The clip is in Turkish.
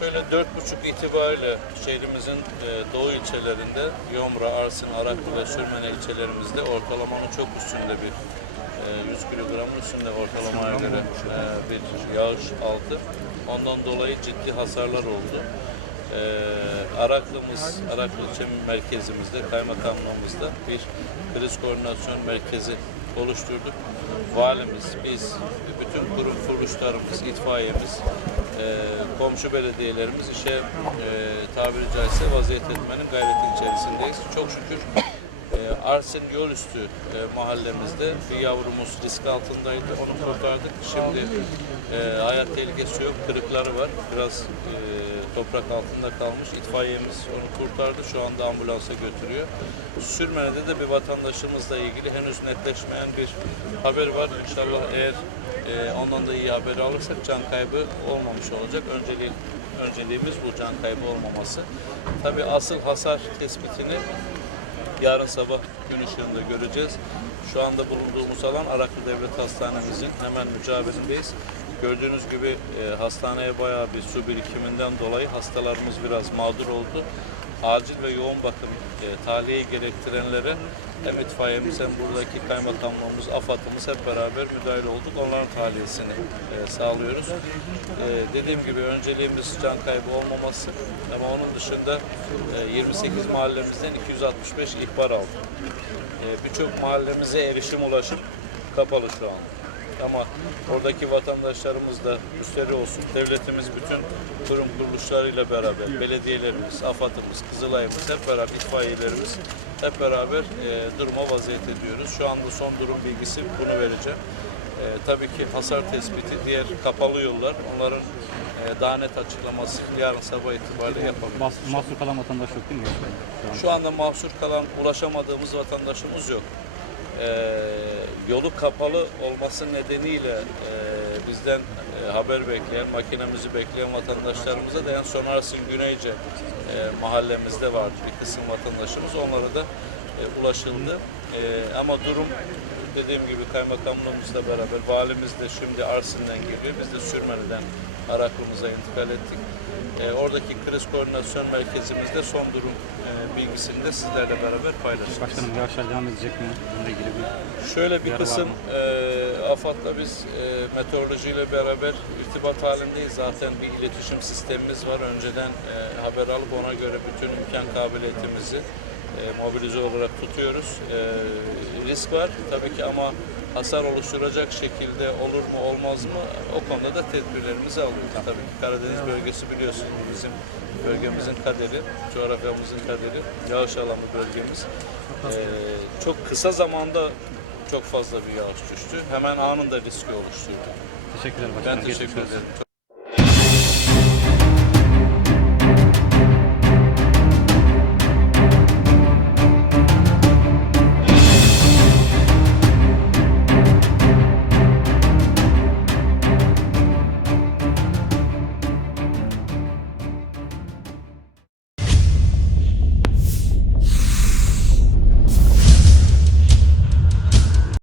Şöyle dört buçuk itibariyle şehrimizin e, doğu ilçelerinde Yomra, Arsin, Araklı ve Sürmene ilçelerimizde ortalamanın çok üstünde bir e, 100 kilogramın üstünde ortalamaya göre e, bir yağış aldı. Ondan dolayı ciddi hasarlar oldu. E, Araklımız, Araklı ilçe merkezimizde, kaymakamlığımızda bir kriz koordinasyon merkezi oluşturduk. Valimiz, biz, bütün kurum kuruluşlarımız, itfaiyemiz, e, komşu belediyelerimiz işe e, tabiri caizse vaziyet etmenin gayreti içerisindeyiz. Çok şükür Arsin Yolüstü e, mahallemizde bir yavrumuz risk altındaydı. Onu kurtardık. Şimdi e, hayat tehlikesi yok. Kırıkları var. Biraz e, toprak altında kalmış. İtfaiyemiz onu kurtardı. Şu anda ambulansa götürüyor. Sürmene'de de bir vatandaşımızla ilgili henüz netleşmeyen bir haber var. İnşallah eğer e, ondan da iyi haber alırsak can kaybı olmamış olacak. Önceliği, önceliğimiz bu can kaybı olmaması. Tabii asıl hasar tespitini yarın sabah gün ışığında göreceğiz. Şu anda bulunduğumuz alan Araklı Devlet Hastanemizin hemen mücavirindeyiz. Gördüğünüz gibi e, hastaneye bayağı bir su birikiminden dolayı hastalarımız biraz mağdur oldu. Acil ve yoğun bakım e, tahliyeyi gerektirenlere hem itfaiyemiz hem buradaki kaymakamlığımız, AFAD'ımız hep beraber müdahil olduk. Onların tahliyesini e, sağlıyoruz. E, dediğim gibi önceliğimiz can kaybı olmaması ama onun dışında e, 28 mahallemizden 265 ihbar aldık. E, Birçok mahallemize erişim ulaşım kapalı şu an. Ama oradaki vatandaşlarımız da müşteri olsun. Devletimiz bütün kurum kuruluşlarıyla beraber, belediyelerimiz, AFAD'ımız, Kızılay'ımız hep beraber, itfaiyelerimiz hep beraber e, duruma vaziyet ediyoruz. Şu anda son durum bilgisi bunu vereceğim. E, tabii ki hasar tespiti, diğer kapalı yollar, onların e, daha net açıklaması yarın sabah itibariyle yapalım. Mas mahsur kalan vatandaş yok değil mi? Şu anda mahsur kalan, ulaşamadığımız vatandaşımız yok. Ee, yolu kapalı olması nedeniyle e, bizden e, haber bekleyen, makinemizi bekleyen vatandaşlarımıza da en son Güneyce e, mahallemizde vardı bir kısım vatandaşımız. Onlara da e, ulaşıldı. E, ama durum dediğim gibi kaymakamlığımızla beraber valimiz de şimdi Arsin'den geliyor. Biz de Sürmeni'den Araklımıza intikal ettik. E, oradaki kriz koordinasyon merkezimizde son durum e, bilgisini de sizlerle beraber paylaşacağız. Başkanım yağışlar devam edecek mi? Bununla ilgili bir Şöyle bir kısım e, AFAD'la biz e, meteorolojiyle beraber irtibat halindeyiz. Zaten bir iletişim sistemimiz var. Önceden e, haber alıp ona göre bütün imkan kabiliyetimizi e, mobilize olarak tutuyoruz. E, risk var tabii ki ama hasar oluşturacak şekilde olur mu olmaz mı o konuda da tedbirlerimizi alıyoruz. Tabii ki Karadeniz bölgesi biliyorsunuz bizim bölgemizin kaderi, coğrafyamızın kaderi, yağış alanı bölgemiz. E, çok kısa zamanda çok fazla bir yağış düştü. Hemen anında riski oluşturdu. teşekkürler Ben başkanım. Geçmiş teşekkür ederim.